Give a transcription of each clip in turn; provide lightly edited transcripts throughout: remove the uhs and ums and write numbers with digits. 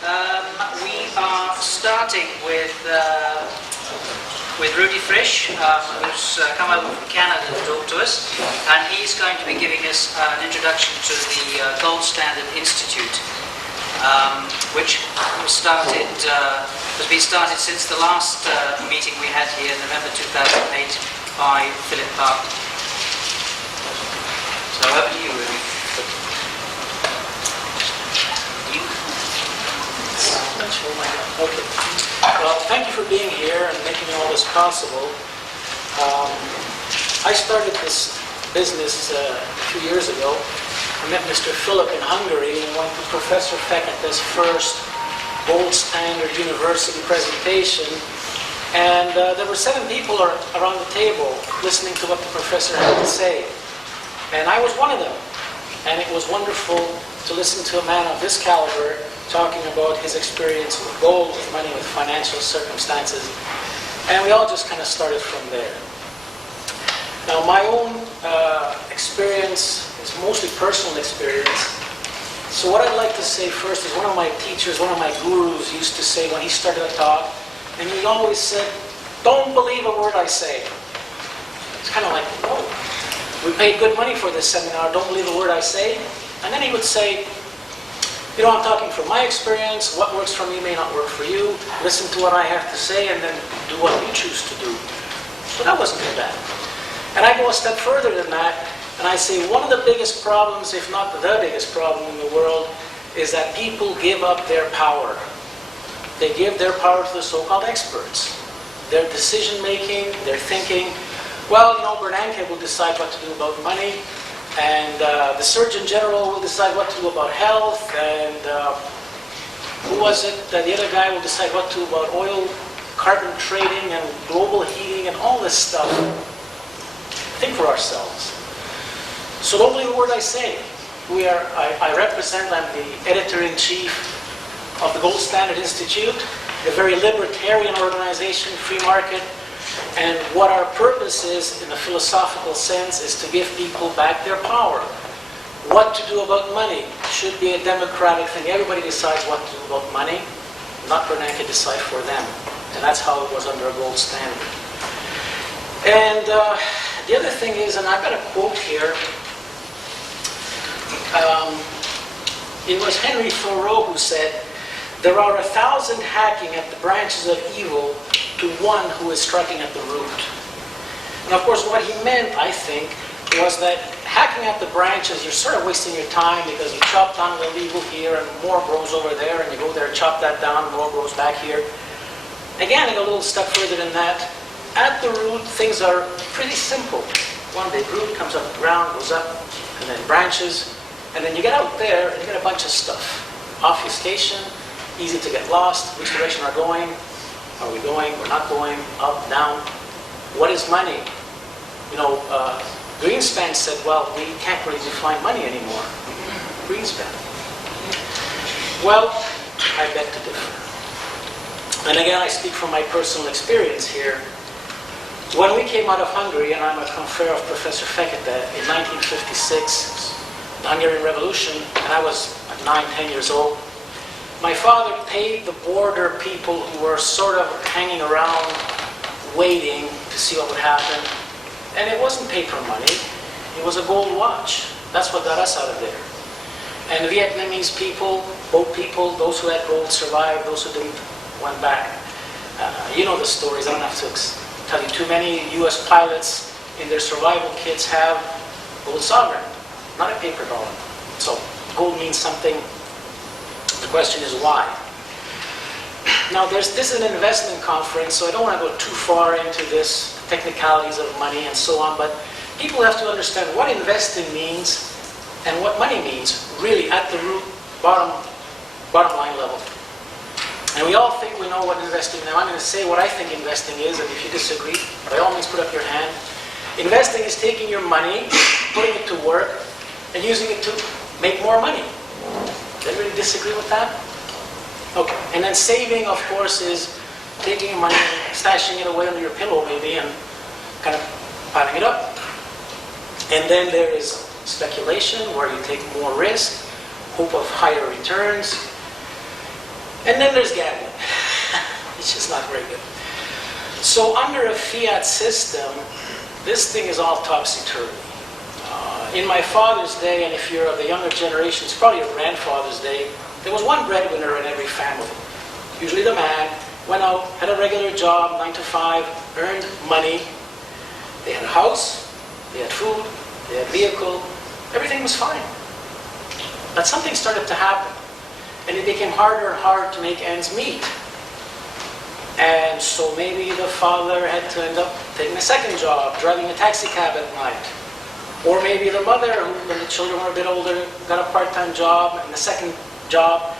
We are starting with Rudy Frisch, who's come over from Canada to talk to us, and he's going to be giving us an introduction to the Gold Standard Institute, which has been started since the last meeting we had here in November 2008 by Philip Park. So over to you, Rudy. Okay. Well, thank you for being here and making all this possible. I started this business a few years ago. I met Mr. Philip in Hungary and went to Professor Fekete's first Gold Standard University presentation. And there were 7 people around the table listening to what the professor had to say. And I was one of them. And it was wonderful to listen to a man of this caliber talking about his experience with gold, with money, with financial circumstances. And we all just kind of started from there. Now, my own experience is mostly personal experience. So what I'd like to say first is one of my teachers, one of my gurus used to say when he started a talk, and he always said, "Don't believe a word I say." It's kind of like, whoa, we paid good money for this seminar, don't believe a word I say. And then he would say, you know, I'm talking from my experience, what works for me may not work for you, listen to what I have to say and then do what you choose to do. So that wasn't too bad. And I go a step further than that, and I say one of the biggest problems, if not the biggest problem in the world, is that people give up their power. They give their power to the so-called experts. Their decision-making, their thinking. Well, you know, Bernanke will decide what to do about money, and the Surgeon General will decide what to do about health, and who was it? The other guy will decide what to do about oil, carbon trading, and global heating, and all this stuff. Think for ourselves. So don't believe a word I say. I represent, I'm the editor-in-chief of the Gold Standard Institute, a very libertarian organization, free market. And what our purpose is, in a philosophical sense, is to give people back their power. What to do about money should be a democratic thing. Everybody decides what to do about money, not Bernanke decide for them. And that's how it was under a gold standard. And the other thing is, and I've got a quote here, it was Henry Thoreau who said, "There are 1,000 hacking at the branches of evil to one who is striking at the root." And of course what he meant, I think, was that hacking at the branches, you're sort of wasting your time because you chop down the evil here and more grows over there, and you go there, chop that down, more grows back here. Again, I go a little step further than that. At the root, things are pretty simple. One big root comes up the ground, goes up, and then branches, and then you get out there and you get a bunch of stuff. Obfuscation, easy to get lost, which direction are we going, we're not going, up, down. What is money? You know, Greenspan said, well, we can't really define money anymore. Greenspan. Well, I beg to differ. And again, I speak from my personal experience here. When we came out of Hungary, and I'm a confrere of Professor Fekete, in 1956, the Hungarian Revolution, and I was 9, 10 years old, my father paid the border people who were sort of hanging around, waiting to see what would happen. And it wasn't paper money, it was a gold watch. That's what got us out of there. And the Vietnamese people, boat people, those who had gold survived, those who didn't went back. You know the stories, I don't have to tell you too many. US pilots in their survival kits have gold sovereign, not a paper dollar. So gold means something. The question is why? Now this is an investment conference, so I don't want to go too far into this, technicalities of money and so on, but people have to understand what investing means and what money means, really at the root, bottom line level. And we all think we know what investing is. Now I'm going to say what I think investing is, and if you disagree, by all means put up your hand. Investing is taking your money, putting it to work, and using it to make more money. Does anybody disagree with that? Okay. And then saving, of course, is taking your money, stashing it away under your pillow maybe, and kind of piling it up. And then there is speculation, where you take more risk, hope of higher returns. And then there's gambling. It's just not very good. So under a fiat system, this thing is all topsy-turvy. In my father's day, and if you're of the younger generation, it's probably your grandfather's day, there was one breadwinner in every family. Usually the man went out, had a regular job, 9 to 5, earned money. They had a house, they had food, they had a vehicle, everything was fine. But something started to happen, and it became harder and harder to make ends meet. And so maybe the father had to end up taking a second job, driving a taxi cab at night. Or maybe the mother, when the children were a bit older, got a part-time job and a second job.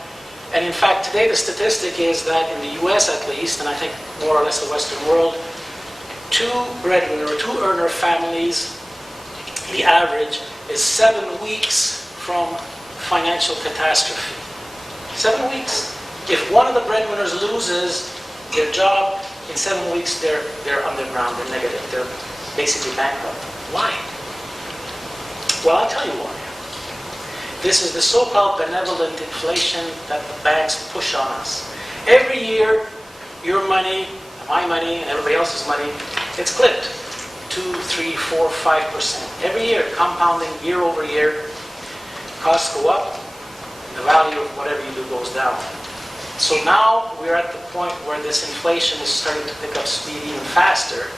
And in fact, today the statistic is that in the US at least, and I think more or less the Western world, two breadwinner or two earner families, the average is 7 weeks from financial catastrophe. 7 weeks. If one of the breadwinners loses their job, in 7 weeks they're underground, they're negative, they're basically bankrupt. Why? Well, I'll tell you why. This is the so-called benevolent inflation that the banks push on us. Every year, your money, my money, and everybody else's money, it's clipped. 2, 3, 4, 5%. Every year, compounding year over year. Costs go up, the value of whatever you do goes down. So now we're at the point where this inflation is starting to pick up speed even faster,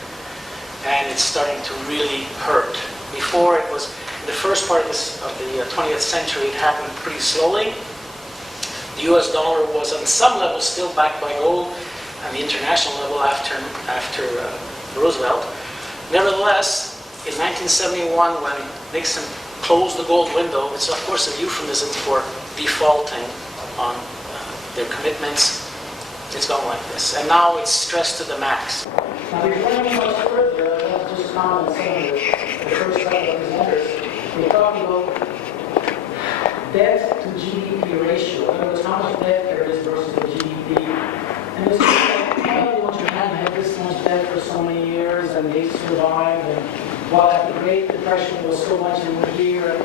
and it's starting to really hurt. Before it was, in the first part of the 20th century, it happened pretty slowly. The US dollar was on some level still backed by gold, and the international level after Roosevelt. Nevertheless, in 1971, when Nixon closed the gold window, it's of course a euphemism for defaulting on their commitments. It's gone like this. And now it's stressed to the max. Now, before we go further, let's just comment on some of the first slide presenters. We're talking about debt to GDP ratio. In other words, how much debt there is versus the GDP. And this is like, well, you want your hand had this much debt for so many years, and they survived, and while at the Great Depression there was so much in the year.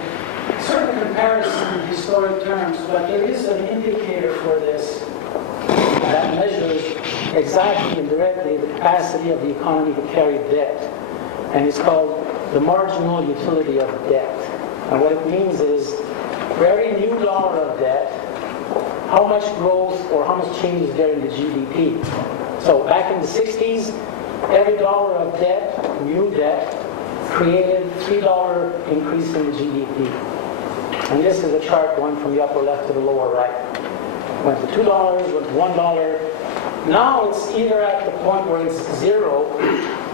Certain comparison in historic terms, but there is an indicator for this that measures exactly and directly the capacity of the economy to carry debt. And it's called the marginal utility of debt. And what it means is, for every new dollar of debt, how much growth or how much change is there in the GDP. So back in the 60s, every dollar of debt, new debt, created $3 increase in the GDP. And this is a chart going from the upper left to the lower right. Went to $2, went to $1. Now it's either at the point where it's zero,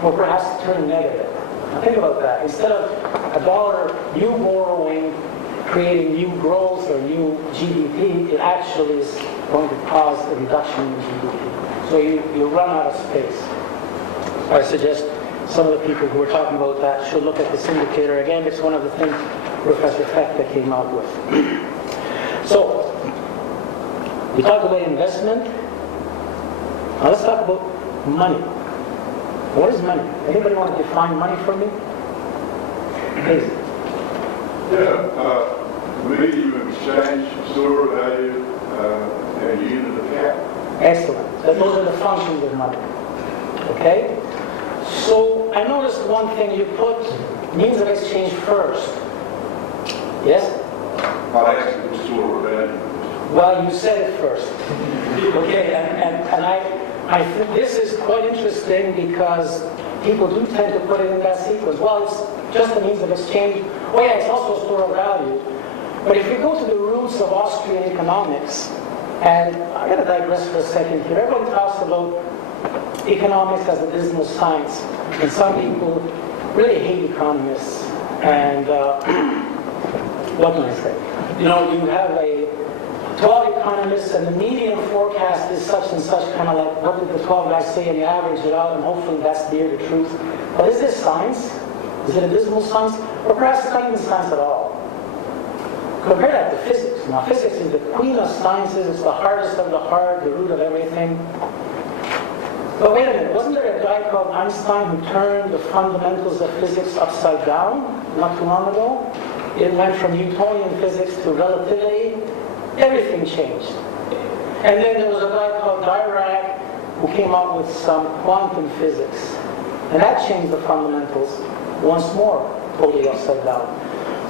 or perhaps turning negative. Now think about that. Instead of a dollar new borrowing creating new growth or new GDP, it actually is going to cause a reduction in GDP. So you run out of space. I suggest some of the people who are talking about that should look at this indicator. Again, it's one of the things Professor Fekete came out with. So, we talked about investment. Now let's talk about money. What is money? Anybody want to define money for me? Please. Yeah, medium exchange, store value, and unit of capital. Excellent. Those are the functions of money. Okay? So I noticed one thing you put means of exchange first. Yes? Not actually store value. Well, you said it first. Okay, and I think this is quite interesting because people do tend to put it in that sequence. Well, it's just a means of exchange. Oh yeah, it's also a store of value. But if we go to the roots of Austrian economics, and I'm going to digress for a second here. Everyone talks about economics as a business science, and some people really hate economists. And what can I say? You know, you have 12 economists, and the median forecast is such and such, kind of like what did the 12 guys say, and you average it out, and hopefully that's near the truth. But is this science? Is it a dismal science? Or perhaps it's not even science at all? Compare that to physics. Now, physics is the queen of sciences. It's the hardest of the hard, the root of everything. But wait a minute, wasn't there a guy called Einstein who turned the fundamentals of physics upside down not too long ago? It went from Newtonian physics to relativity. Everything changed. And then there was a guy called Dirac who came up with some quantum physics. And that changed the fundamentals once more, totally upside down.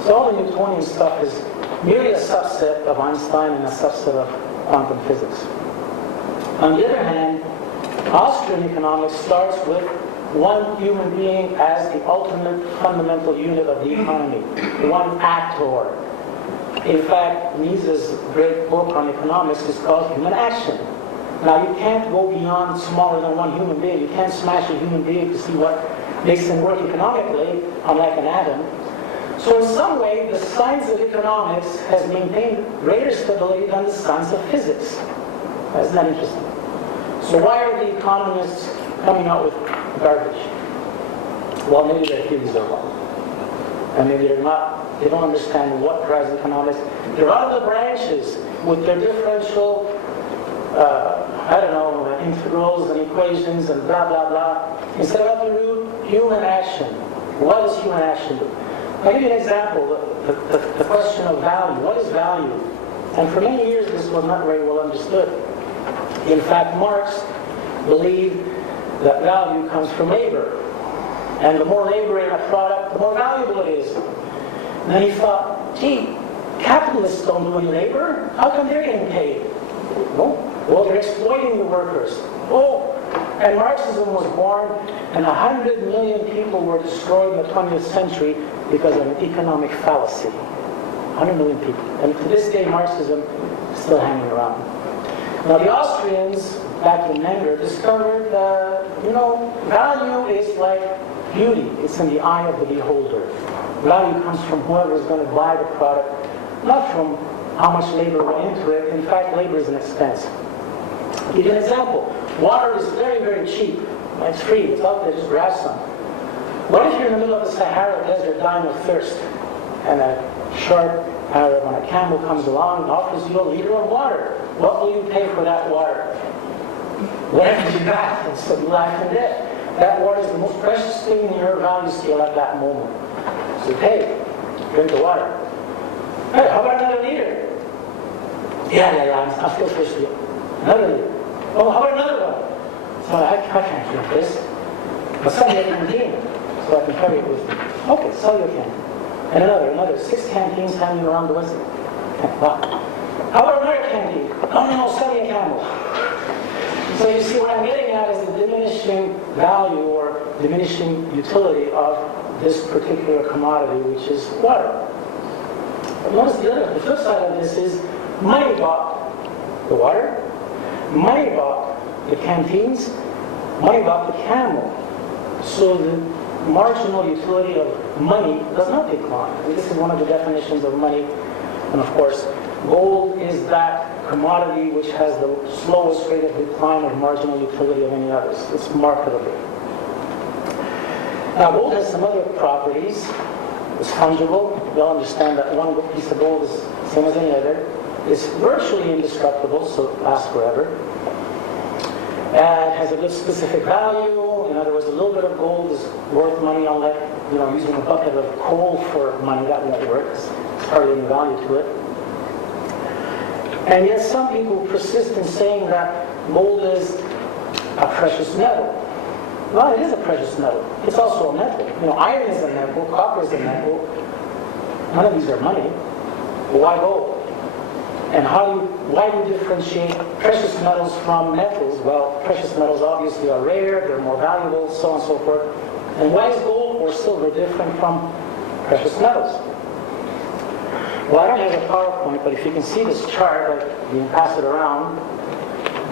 So all the Newtonian stuff is merely a subset of Einstein and a subset of quantum physics. On the other hand, Austrian economics starts with one human being as the ultimate fundamental unit of the economy, one actor. In fact, Mises' great book on economics is called Human Action. Now, you can't go beyond smaller than one human being. You can't smash a human being to see what makes him work economically, unlike an atom. So in some way, the science of economics has maintained greater stability than the science of physics. Isn't that interesting? So why are the economists coming out with garbage? Well, maybe their theories are wrong. And maybe they're not, they don't understand what drives economics. There are other branches with their differential, integrals and equations and blah, blah, blah. Instead of at the root, human action. What does human action do? I'll give you an example, the question of value. What is value? And for many years, this was not very well understood. In fact, Marx believed that value comes from labor. And the more labor in a product, the more valuable it is. And then he thought, gee, capitalists don't do any labor. How come they're getting paid? Well, they're exploiting the workers. Oh, and Marxism was born, and 100 million people were destroyed in the 20th century because of an economic fallacy. 100 million people. And to this day, Marxism is still hanging around. Now, the Austrians, back in Menger, discovered that, value is like beauty. It's in the eye of the beholder. Value comes from whoever is going to buy the product, not from how much labor went into it. In fact, labor is an expense. I'll give you an example. Water is very, very cheap. It's free. It's out there. Just grab some. What if you're in the middle of the Sahara Desert dying of thirst, and a sharp Arab on a camel comes along and offers you a liter of water? What will you pay for that water? Whatever you got. And so you life and death. That water is the most precious thing in your value scale at that moment. So hey, drink the water. Hey, how about another liter? Yeah, I'm still thirsty. Another liter. Oh, how about another one? So I can't drink this. But sell your canteen, so I can carry it with me. Okay, sell your canteen. And another 6 canteens hanging around the West. Wow. How about another canteen? No, sell your camel. So you see, what I'm getting at is the diminishing value or diminishing utility of this particular commodity, which is water. But notice the flip side of this is money bought the water, money bought the canteens, money bought the camel. So the marginal utility of money does not decline. And this is one of the definitions of money. And of course, gold is that commodity which has the slowest rate of decline of marginal utility of any others. It's marketable. Now, gold has some other properties. It's fungible. We all understand that one piece of gold is the same as any other. It's virtually indestructible, so it lasts forever. It has a good specific value. In other words, a little bit of gold is worth money, unlike using a bucket of coal for money. That won't work. There's hardly any value to it. And yet some people persist in saying that gold is a precious metal. Well, it is a precious metal. It's also a metal. Iron is a metal, copper is a metal. None of these are money. But why gold? And why do you differentiate precious metals from metals? Well, precious metals obviously are rare, they're more valuable, so on and so forth. And why is gold or silver different from precious metals? Well, I don't have a PowerPoint, but if you can see this chart, you can pass it around.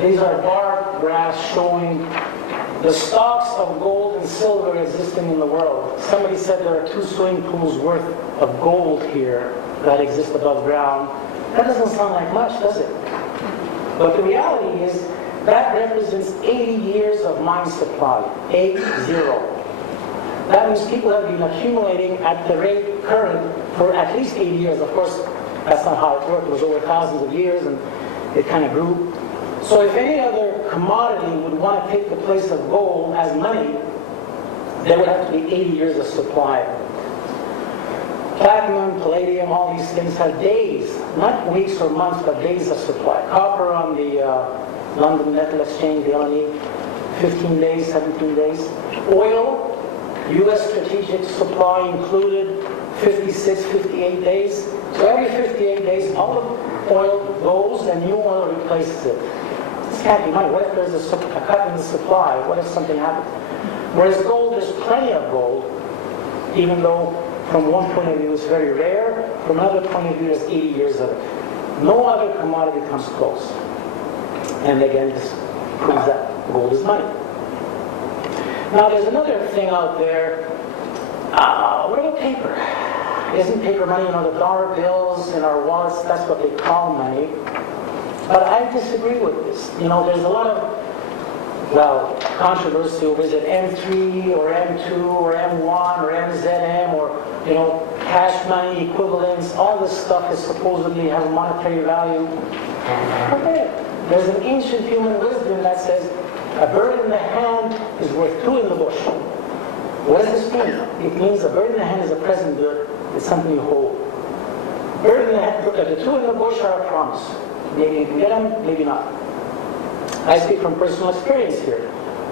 These are bar graphs showing the stocks of gold and silver existing in the world. Somebody said there are 2 swimming pools worth of gold here that exist above ground. That doesn't sound like much, does it? But the reality is that represents 80 years of mine supply. 80. That means people have been accumulating at the rate current for at least 80 years. Of course, that's not how it worked. It was over thousands of years, and it kind of grew. So if any other commodity would want to take the place of gold as money, there would have to be 80 years of supply. Platinum, palladium, all these things have days, not weeks or months, but days of supply. Copper on the London Metal Exchange, they only need 15 days, 17 days. Oil, U.S. strategic supply included, 56, 58 days. So every 58 days, all the oil goes and new oil replaces it. This can't be money. What if there's a cut in the supply? What if something happens? Whereas gold, there's plenty of gold, even though from one point of view it's very rare, from another point of view there's 80 years of it. No other commodity comes close. And again, this proves that gold is money. Now there's another thing out there. What about paper? Isn't paper money? The dollar bills in our wallets, that's what they call money. But I disagree with this. There's a lot of, controversy over is it M3 or M2 or M1 or MZM or, cash money equivalents. All this stuff is supposedly has monetary value. Okay. There's an ancient human wisdom that says a bird in the hand is worth two in the bush. What does this mean? It means a bird in the hand is a present good. It's something you hold. Bird in the hand, the two in the bush are a promise. Maybe you can get them, maybe not. I speak from personal experience here.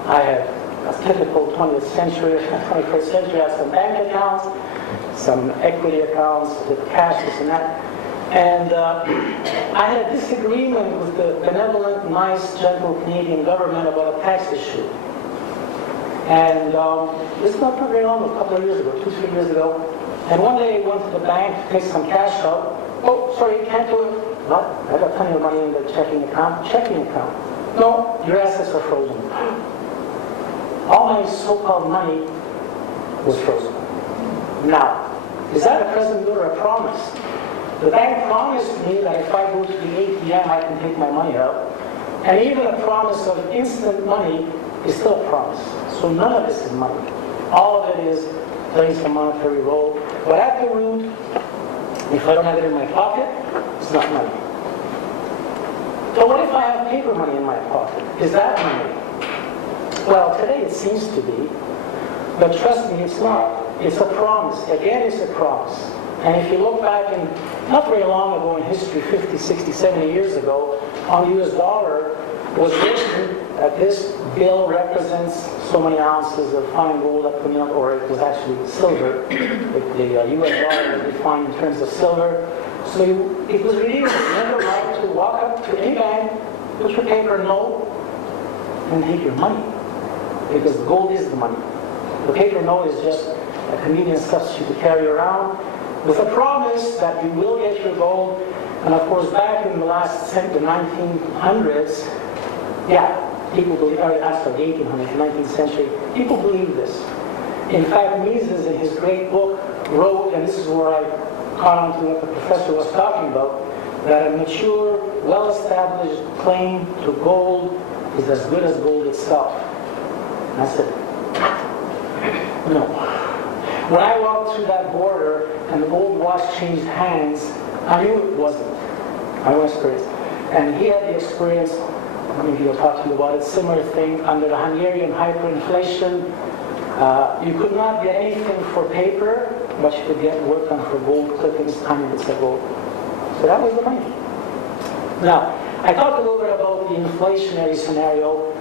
I have a typical 21st century, I have some bank accounts, some equity accounts with cash, this and that. And I had a disagreement with the benevolent, nice, gentle Canadian government about a tax issue. And this is not very long, a couple of years ago, 2-3 years ago. And one day I went to the bank to take some cash out. Oh, sorry, you can't do it. What? I got plenty of money in the checking account. Checking account. No, your assets are frozen. All my so-called money was frozen. Now, is that a present good or a promise? The bank promised me that if I go to the ATM, I can take my money out. And even a promise of instant money is still a promise. So none of this is money. All of it is playing some monetary role. But at the root, if I don't have it in my pocket, it's not money. So what if I have paper money in my pocket? Is that money? Well, today it seems to be. But trust me, it's not. It's a promise. Again, it's a promise. And if you look back in, not very long ago in history, 50, 60, 70 years ago, on the US dollar was written that this bill represents so many ounces of fine gold up to milk, or it was actually silver. The US dollar was defined in terms of silver. So it was really never right to walk up to any bank, put your paper note, and take your money. Because gold is the money. The paper note is just a convenient substitute to carry around, with a promise that you will get your gold. And of course, back in the 1900s, people believe, the 1800s, 19th century, people believed this. In fact, Mises, in his great book, wrote, and this is where I caught on to what the professor was talking about, that a mature, well-established claim to gold is as good as gold itself. And I said, no. When I walked through that border and the gold watch changed hands, I knew it wasn't. My own experience. And he had the experience, maybe you'll talk to me about it, similar thing under the Hungarian hyperinflation. You could not get anything for paper, but you could get work done for gold clippings, tiny bits of gold. So that was the money. Now, I talked a little bit about the inflationary scenario,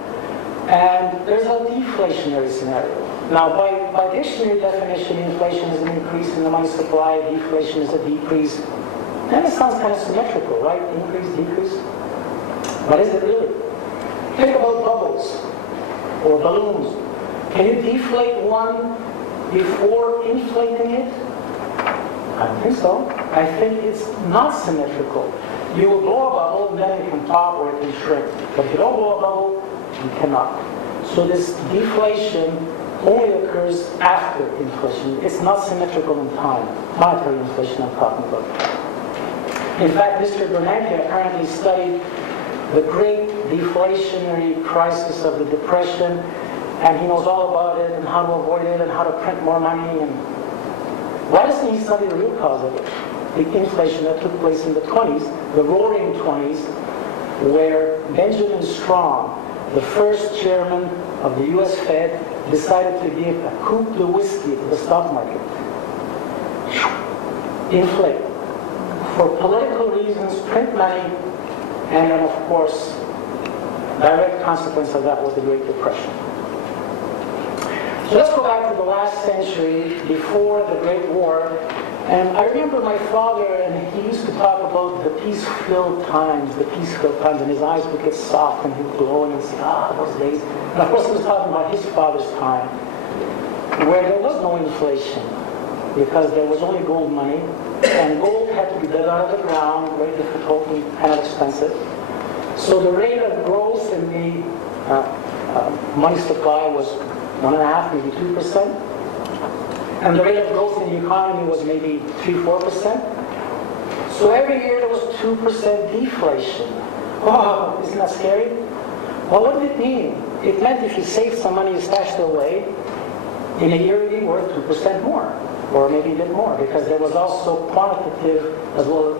and there's a deflationary scenario. Now, by dictionary definition, inflation is an increase in the money supply, deflation is a decrease. And it sounds kind of symmetrical, right? Increase, decrease. But is it really? Think about bubbles or balloons. Can you deflate one before inflating it? I don't think so. I think it's not symmetrical. You will blow a bubble, and then it can pop or it can shrink. But if you don't blow a bubble, you cannot. So this deflation only occurs after inflation. It's not symmetrical in time. Monetary inflation I'm talking about. In fact, Mr. Bernanke apparently studied the great deflationary crisis of the Depression, and he knows all about it and how to avoid it and how to print more money. And why doesn't he study the real cause of it? The inflation that took place in the 20s, the roaring 20s, where Benjamin Strong, the first chairman of the US Fed, decided to give a coup de whiskey to the stock market. inflate. For political reasons, print money, and then of course, direct consequence of that was the Great Depression. So let's go back to the last century, before the Great War. And I remember my father, and he used to talk about the peace-filled times, and his eyes would get soft and he would glow and he'd say, those days. And of course he was talking about his father's time, where there was no inflation, because there was only gold money, and gold had to be dug out of the ground, very difficult and kind of expensive. So the rate of growth in the money supply was 1.5%, maybe 2%. And the rate of growth in the economy was maybe 3-4%. So every year there was 2% deflation. Oh, isn't that scary? Well, what did it mean? It meant if you saved some money, you stashed it away, in a year it'd be worth 2% more, or maybe a bit more, because there was also qualitative as well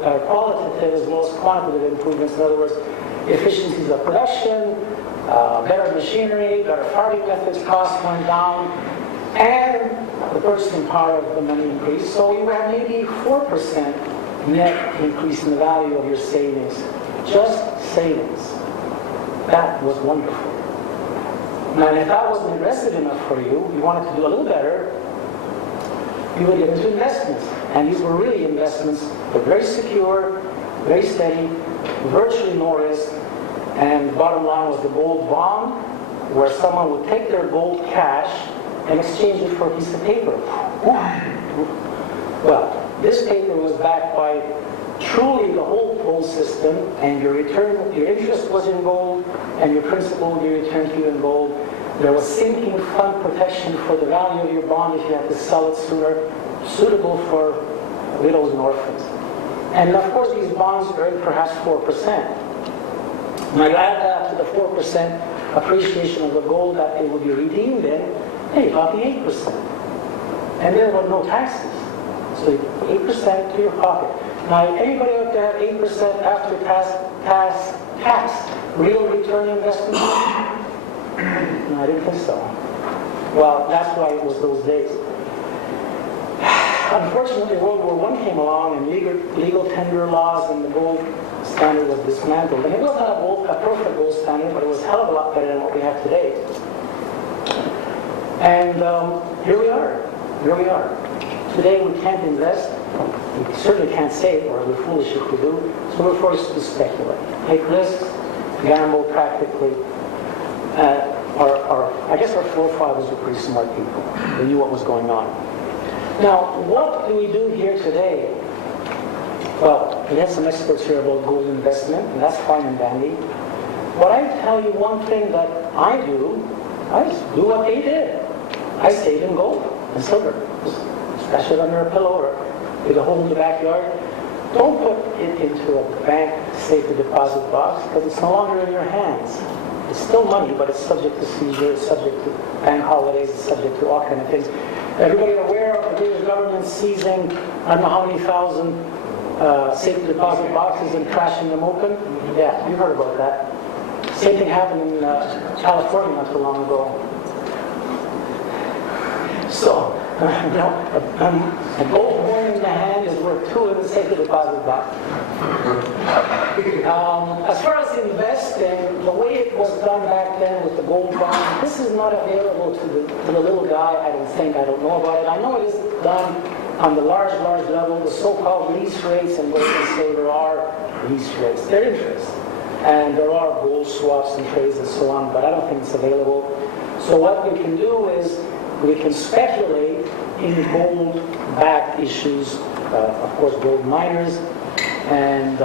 as quantitative improvements. In other words, efficiencies of production, better machinery, better farming methods, costs went down, and the purchasing power of the money increased. So you had maybe 4% net increase in the value of your savings. Just savings. That was wonderful. Now, if that wasn't aggressive enough for you, you wanted to do a little better, you would get into investments. And these were really investments, but very secure, very steady, virtually no risk. And the bottom line was the gold bond, where someone would take their gold cash and exchange it for a piece of paper. Well, this paper was backed by truly the whole gold system, and your interest was in gold, and your principal would be returned to you in gold. There was sinking fund protection for the value of your bond if you had to sell it sooner, suitable for widows and orphans. And of course, these bonds earned perhaps 4%. Now you add that to the 4% appreciation of the gold that it would be redeemed in, hey, about the 8%. And there were no taxes. So 8% to your pocket. Now, anybody out there have 8% after tax real return investment? No, I didn't think so. Well, that's why it was those days. Unfortunately, World War I came along and legal tender laws and the gold standard was dismantled. And it was not a perfect gold standard, but it was a hell of a lot better than what we have today. And here we are. Today we can't invest. We certainly can't save, or we're foolish if we do. So we're forced to speculate, take risks, gamble practically. I guess our forefathers were pretty smart people. They knew what was going on. Now, what do we do here today? Well, we have some experts here about gold investment, and that's fine and dandy. But I tell you one thing that I do, I just do what they did. I save in gold and silver. Just stash it under a pillow or dig a hole in the backyard. Don't put it into a bank safe deposit box, because it's no longer in your hands. It's still money, but it's subject to seizure, it's subject to bank holidays, it's subject to all kinds of things. Everybody aware of the British government seizing I don't know how many thousand safe deposit boxes and trashing them open? Yeah, you heard about that. Same thing happened in California not too long ago. So, a gold coin in the hand is worth 2 in the safe deposit box. As far as investing, the way it was done back then with the gold bond, this is not available to the little guy. I don't know about it. I know it is done on the large level, the so-called lease rates, and what you can say there are lease rates. They're interest. And there are gold swaps and trades and so on, but I don't think it's available. So what we can do is we can speculate in gold-backed issues, of course gold miners, and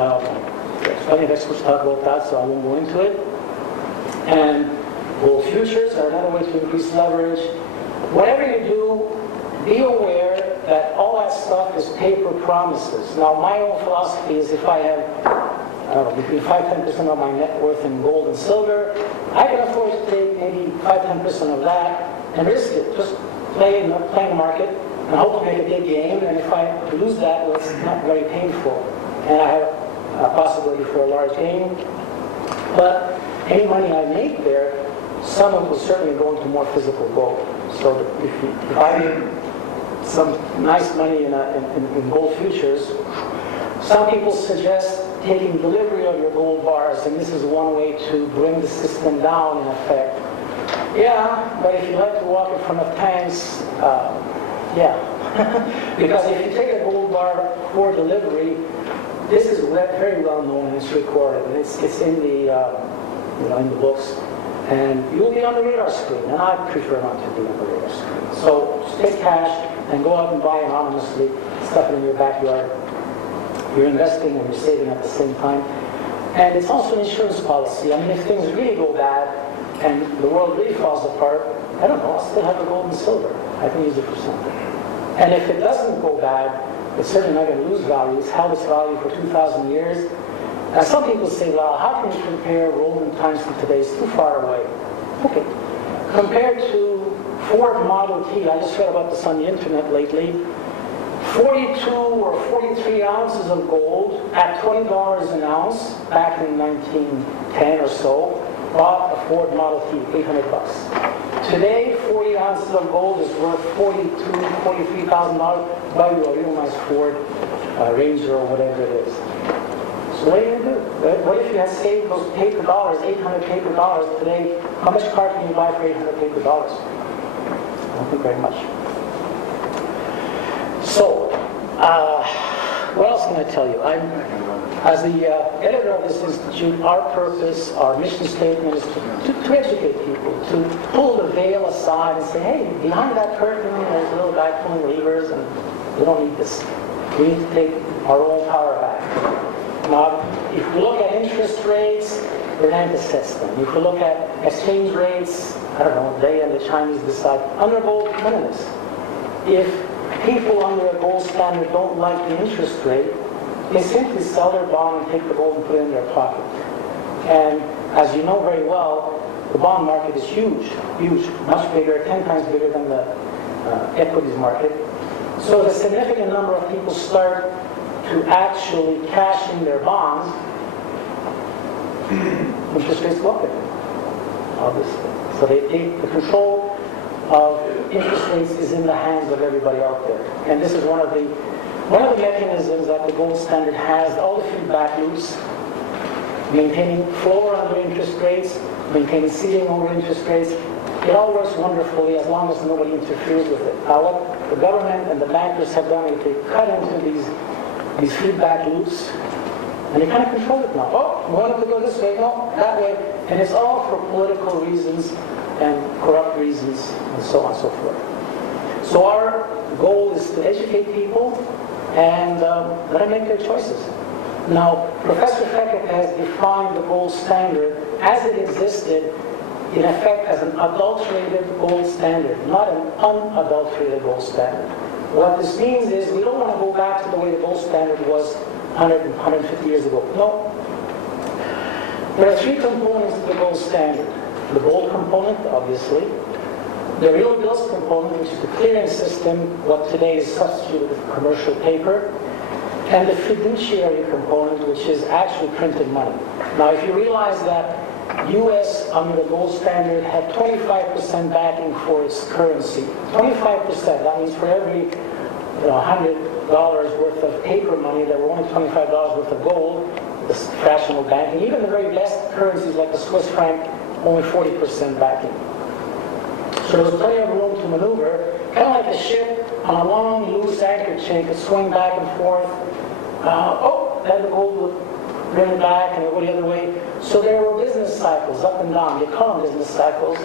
plenty of experts talk about that, so I won't go into it. And gold futures are another way to increase leverage. Whatever you do, be aware that all that stuff is paper promises. Now, my own philosophy is if I have between 5-10% of my net worth in gold and silver, I can afford to take maybe 5-10% of that and risk it. Just play in the market and hope to make a big gain. And if I lose that, well, it's not very painful. And I have a possibility for a large gain. But any money I make there, some of it will certainly go into more physical gold. So if I some nice money in gold futures. Some people suggest taking delivery of your gold bars, and this is one way to bring the system down in effect. Yeah, but if you like to walk in front of tanks, yeah. Because if you take a gold bar for delivery, this is very well known and it's recorded, and it's in the in the books, and you'll be on the radar screen, and I prefer not to be on the radar screen. So just take cash and go out and buy anonymously stuff in your backyard. You're investing and you're saving at the same time. And it's also an insurance policy. I mean, if things really go bad and the world really falls apart, I don't know, I'll still have the gold and silver. I can use it for something. And if it doesn't go bad, it's certainly not going to lose value. It's held its value for 2,000 years. Now, some people say, well, how can you compare Roman times to today? It's too far away. Okay. Compared to Ford Model T, I just read about this on the internet lately, 42 or 43 ounces of gold at $20 an ounce back in 1910 or so bought a Ford Model T, $800. Today, 40 ounces of gold is worth $43,000. Buy you a real nice Ford Ranger or whatever it is. So what are you going to do? What if you had saved those paper dollars, 800 paper dollars today? How much car can you buy for 800 paper dollars? I don't think very much. So, what else can I tell you? As the editor of this institute, our purpose, our mission statement is to educate people, to pull the veil aside and say, hey, behind that curtain, there's a little guy pulling levers, and we don't need this. We need to take our own power back. Now, if you look at interest rates, we're going to assess them. If you look at exchange rates, I don't know, they and the Chinese decide. Under gold, none of this. If people under a gold standard don't like the interest rate, they simply sell their bond and take the gold and put it in their pocket. And as you know very well, the bond market is huge, much bigger, 10 times bigger than the equities market. So a significant number of people start to actually cash in their bonds. Interest rates go up again, obviously. So they take the control of interest rates is in the hands of everybody out there. And this is one of the mechanisms that the gold standard has, all the feedback loops, maintaining floor under interest rates, maintaining ceiling over interest rates. It all works wonderfully as long as nobody interferes with it. Now what the government and the bankers have done is they cut into these feedback loops, and they kind of control it now. Oh, we want it to go this way, no, that way. And it's all for political reasons and corrupt reasons, and so on and so forth. So our goal is to educate people and let them make their choices. Now, Professor Fekete has defined the gold standard as it existed, in effect, as an adulterated gold standard, not an unadulterated gold standard. What this means is we don't want to go back to the way the gold standard was 100 and 150 years ago. No. There are three components to the gold standard. The gold component, obviously. The real bills component, which is the clearing system, what today is substituted with commercial paper. And the fiduciary component, which is actually printed money. Now, if you realize that U.S. under the gold standard had 25% backing for its currency. 25%, that means for every $100 worth of paper money, there were only $25 worth of gold, the fractional banking. Even the very best currencies like the Swiss franc, only 40% backing. So there was plenty of room to maneuver, kind of like a ship on a long, loose anchor chain could swing back and forth. Then the gold would bring it back and it would go the other way. So there were business cycles up and down. They call them business cycles,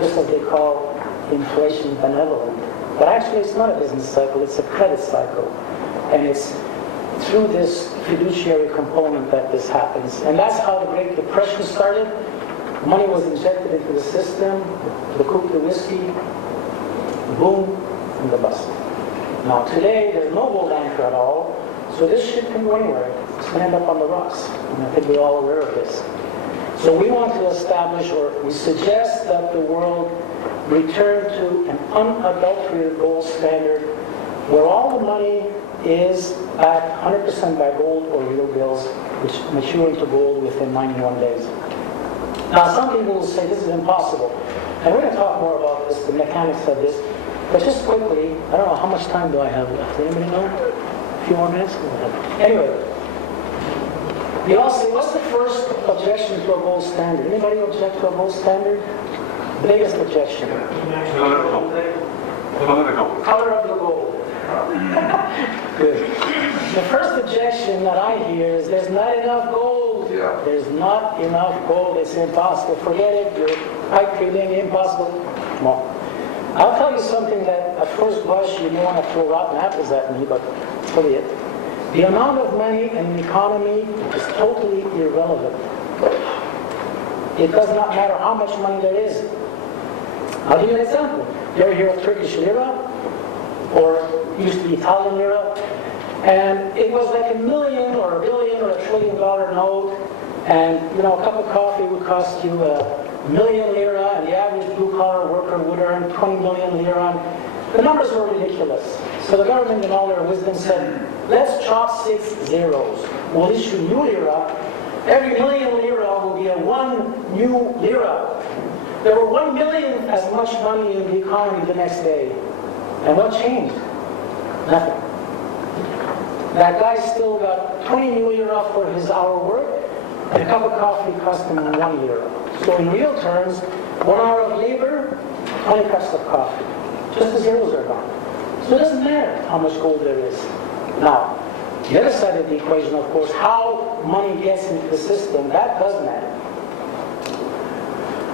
just as they call inflation benevolent. But actually it's not a business cycle, it's a credit cycle. And it's through this fiduciary component that this happens. And that's how the Great Depression started. Money was injected into the system, the coupe de whiskey, boom, and the bust. Now today, there's no gold anchor at all, so this ship can go anywhere. It's going to end up on the rocks, and I think we're all aware of this. So we want to establish, or we suggest that the world return to an unadulterated gold standard where all the money is backed 100% by gold or real bills, which mature into gold within 91 days. Now, some people will say this is impossible. And we're going to talk more about this, the mechanics of this. But just quickly, I don't know how much time do I have left. Anybody know? A few more minutes? Anyway, we all say, what's the first objection to a gold standard? Anybody object to a gold standard? Biggest objection. Color of the gold. Good. The first objection that I hear is there's not enough gold. Yeah. There's not enough gold. It's impossible. Forget it. You're pipe dreaming. Impossible. No. I'll tell you something that at first blush you may want to throw rotten apples at me, but so be it. The amount of money in the economy is totally irrelevant. It does not matter how much money there is. I'll give you an example. You ever hear of Turkish lira? Or used to be Italian lira? And it was like $1 million or $1 billion or $1 trillion note. And, you know, a cup of coffee would cost you $1 million lira, and the average blue-collar worker would earn 20 million lira. The numbers were ridiculous. So the government, in all their wisdom, said, let's chop 6 zeros. We'll issue new lira. Every $1 million lira will be a 1 new lira. There were 1 million as much money in the economy the next day. And what changed? Nothing. That guy still got 20 new lira for his hour work. A cup of coffee cost him 1 lira. So in real terms, 1 hour of labor, 20 cups of coffee. Just the zeros are gone. So it doesn't matter how much gold there is. Now, the other side of the equation, of course, how money gets into the system, that does matter.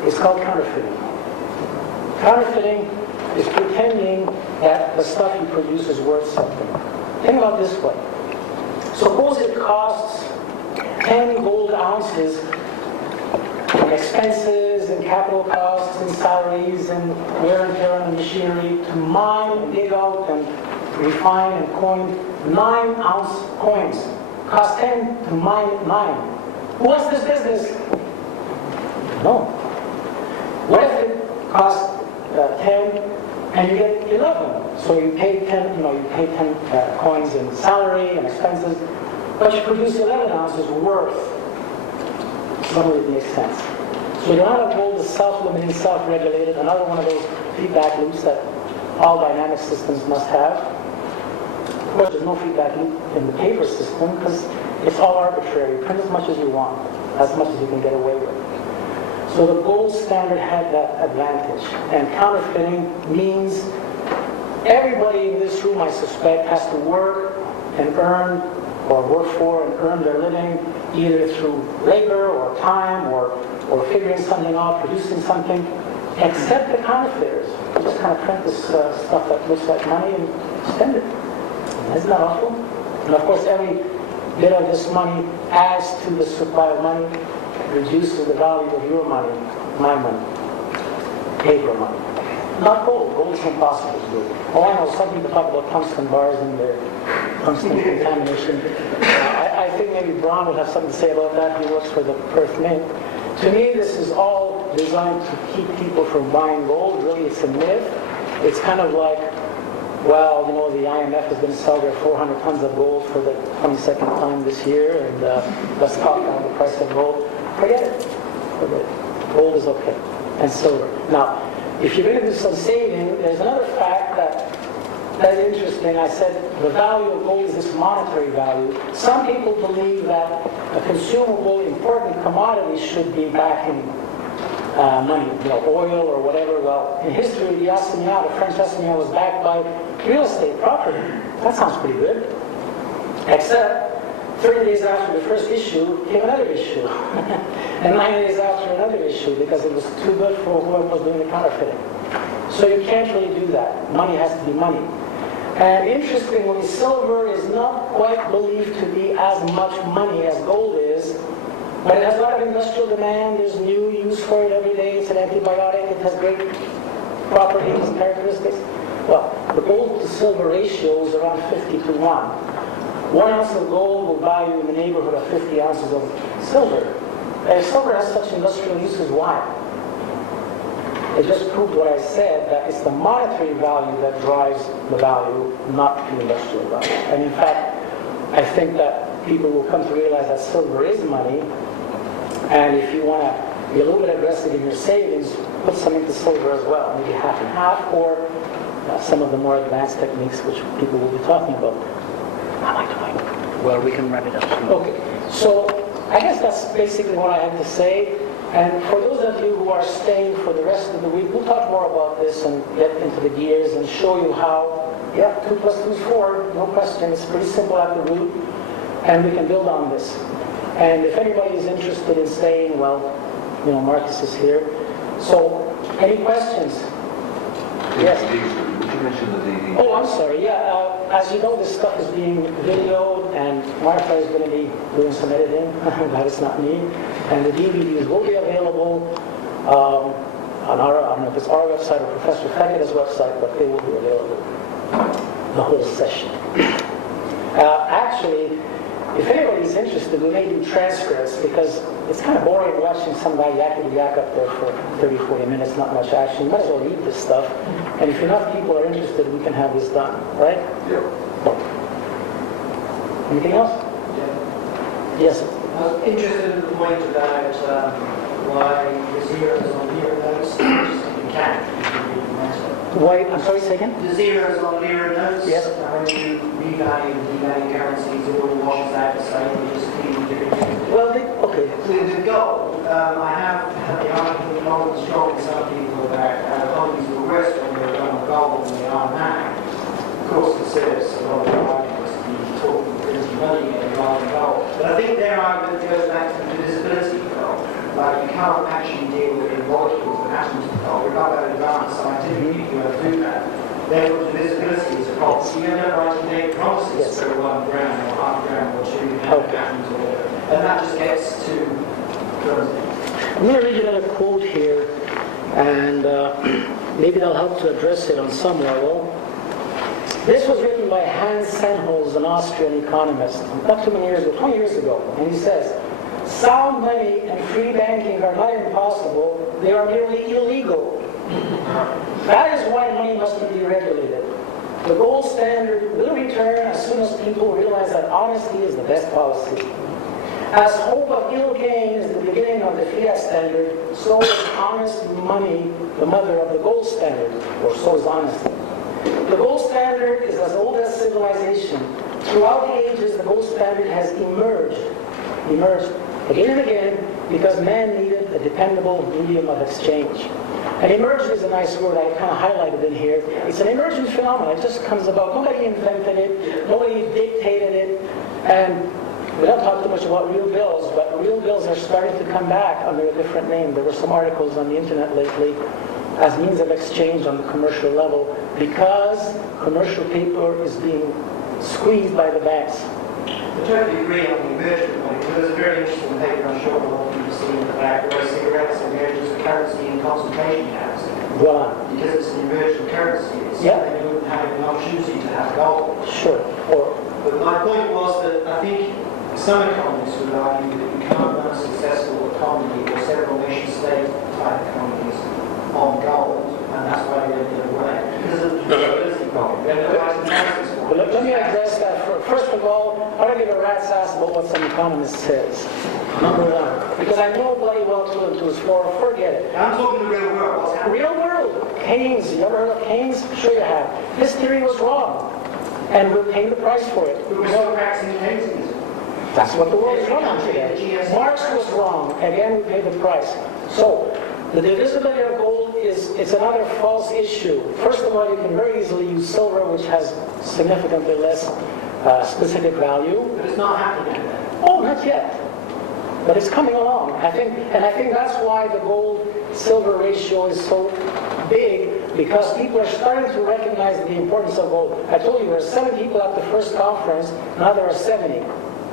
It's called counterfeiting. Counterfeiting is pretending that the stuff you produce is worth something. Think about it this way. Suppose it costs 10 gold ounces in expenses and capital costs and salaries and wear and tear on the machinery to mine and dig out and refine and coin 9-ounce coins. Cost 10 to mine 9. Who wants this business? No. What if it costs 10 and you get 11? So you pay 10, you pay 10 coins in salary and expenses, but you produce 11 ounces worth. Suddenly it makes sense. So the amount of gold is self-limiting, self-regulated, another one of those feedback loops that all dynamic systems must have. Of course, there's no feedback loop in the paper system because it's all arbitrary. Print as much as you want, as much as you can get away with. So the gold standard had that advantage. And counterfeiting means everybody in this room, I suspect, has to work and earn, or work for and earn their living, either through labor or time or figuring something out, producing something, except the counterfeiters. They just kind of print this stuff that looks like money and spend it. Isn't that awful? And of course, every bit of this money adds to the supply of money, reduces the value of your money, my money, paper money. Not gold. Gold is impossible to do. Oh, I know, some people talk about tungsten bars and their tungsten contamination. I think maybe Braun would have something to say about that. He works for the Perth Mint. To me, this is all designed to keep people from buying gold. Really, it's a myth. It's kind of like, well, the IMF is going to sell their 400 tons of gold for the 22nd time this year, and let's talk about the price of gold. Forget it. Forget it. Gold is okay. And silver. Now, if you're going to do some saving, there's another fact that is interesting. I said the value of gold is this monetary value. Some people believe that a consumable, important commodity should be backing money, oil or whatever. Well, in history, the assignat, the French assignat, was backed by real estate property. That sounds pretty good. Except 30 days after the first issue came another issue. And 9 days after another issue, because it was too good for whoever was doing the counterfeiting. So you can't really do that. Money has to be money. And interestingly, silver is not quite believed to be as much money as gold is, but it has a lot of industrial demand. There's new use for it every day. It's an antibiotic. It has great properties and characteristics. Well, the gold to silver ratio is around 50 to 1. 1 ounce of gold will buy you in the neighborhood of 50 ounces of silver. And if silver has such industrial uses, why? It just proved what I said, that it's the monetary value that drives the value, not the industrial value. And in fact, I think that people will come to realize that silver is money, and if you want to be a little bit aggressive in your savings, put some into silver as well, maybe half and half, or some of the more advanced techniques which people will be talking about. How am I doing? Well, we can wrap it up. Okay, so I guess that's basically what I have to say. And for those of you who are staying for the rest of the week, we'll talk more about this and get into the gears and show you how, 2 plus 2 is 4, no question. It's pretty simple at the root, and we can build on this. And if anybody is interested in staying, well, Marcus is here. So, any questions? Yes? Would you mention the DVD? Oh, I'm sorry. Yeah, as you know, this stuff is being videoed, and Martha is going to be doing some editing. I'm glad it's not me. And the DVDs will be available on our, I don't know if it's our website or Professor Fekete's website, but they will be available the whole session. Actually, if anybody's interested, we may do transcripts, because it's kind of boring watching some guy yak up there for 30, 40 minutes, not much action. You might as well read this stuff. And if enough people are interested, we can have this done, right? Yeah. Anything else? Yes. I was interested in the point about why the zeros on Lira notes you can't. Wait, I'm sorry, say again? The zeros on Lira notes, Yes. when you revalue and devalue currencies, it all washes out the same, you just keep different things. Well, okay. With the gold, I have had the argument long and strong with some people about how economies were worse when they were done on gold than they are now. Of course, it serves a lot of arguments to be talking printing money and rather than gold. But I think their argument goes back to the divisibility of gold. Like, you can't actually deal with molecules and atoms of gold. We're not that advanced scientifically to be able to do that. Therefore, divisibility is a problem. So you end up writing data promises for 1 gram or half gram or 2 atoms or whatever. And that just gets too clumsy. I'm going to read you another quote here, and maybe that'll help to address it on some level. This was written by Hans Sennholz, an Austrian economist, not too many years ago, 20 years ago, and he says, "Sound money and free banking are not impossible, they are merely illegal. That is why money must be deregulated. The gold standard will return as soon as people realize that honesty is the best policy. As hope of ill gain is the beginning of the fiat standard, so is honest money the mother of the gold standard, or so is honesty. The gold standard is as old as civilization. Throughout the ages, the gold standard has emerged again and again, because man needed a dependable medium of exchange." And emerged is a nice word, I kind of highlighted in here. It's an emergent phenomenon. It just comes about. Nobody invented it, nobody dictated it, and we don't talk too much about real bills, but real bills are starting to come back under a different name. There were some articles on the internet lately as means of exchange on the commercial level, because commercial paper is being squeezed by the banks. I totally agree on the emergent point. There's a very interesting paper I'm sure a lot of people have seen in the back where cigarettes emerge as a currency in concentration camps. Voilà. Because it's an emergent currency. It's Yeah. something you wouldn't have an opportunity to have gold. Sure. Or But my point was that I think some economists would argue that you can't run a successful economy or several nation-state type economies on gold, and that's why they don't get away. Because of the divisibility problem. We have no right analysis for Well, it. let me address that. First of all, I don't give a rat's ass about what some economist says. Number one. Because I know bloody well 2 and 2 is 4. Forget it. I'm talking the real world. What's happening? Real world. Keynes. You ever heard of Keynes? Sure you have. His theory was wrong. And we're paying the price for it. But we're still practicing Keynesianism. That's what the world is running today. Marx was wrong. Again, we pay the price. So, the divisibility of gold it's another false issue. First of all, you can very easily use silver, which has significantly less specific value. But it's not happening yet. Oh, not yet. But it's coming along. I think that's why the gold-silver ratio is so big, because people are starting to recognize the importance of gold. I told you there were 7 people at the first conference, now there are 70.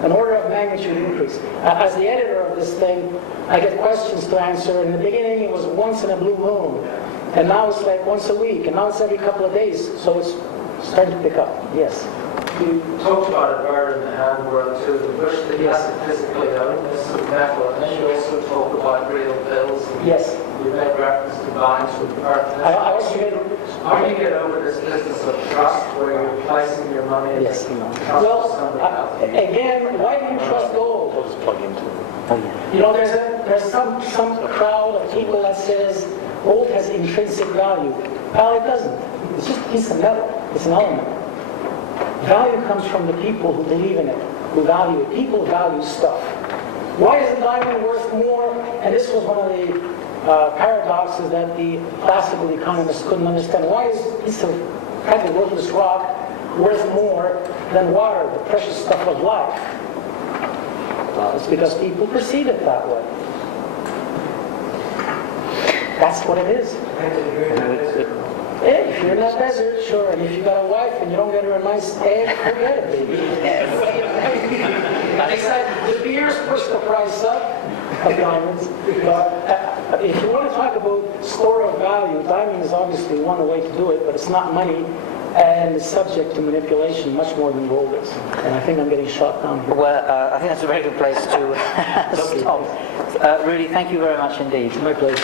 An order of magnitude increase. As the editor of this thing, I get questions to answer. In the beginning, it was once in a blue moon. And now it's like once a week, and now it's every couple of days. So it's starting to pick up. Yes? You talked about a bird in the hand world too, the bush that you have to physically own, this sort of metal, and then you also talk about real bills. And Yes. you made reference to banks with earth. I also made... How do you get over this business of trust where you're placing your money in Yes. trust Well, with somebody else? again, why do you trust gold? Just plug into it. You know, there's some crowd of people that says gold has intrinsic value. Well, it doesn't. It's just a piece of metal. It's an element. Value comes from the people who believe in it, who value it. People value stuff. Why is a diamond worth more? And this was one of the paradoxes that the classical economists couldn't understand. Why is a piece of practically worthless rock worth more than water, the precious stuff of life? Well, it's because people perceive it that way. That's what it is. Hey, if you're in that desert, sure. And if you got a wife and you don't get her a nice egg, forget it, baby. The beers push the price up of diamonds. But if you want to talk about store of value, diamond is obviously one way to do it, but it's not money and it's subject to manipulation much more than gold is. And I think I'm getting shot down here. Well, I think that's a very good place to stop. Rudy, thank you very much indeed. My pleasure.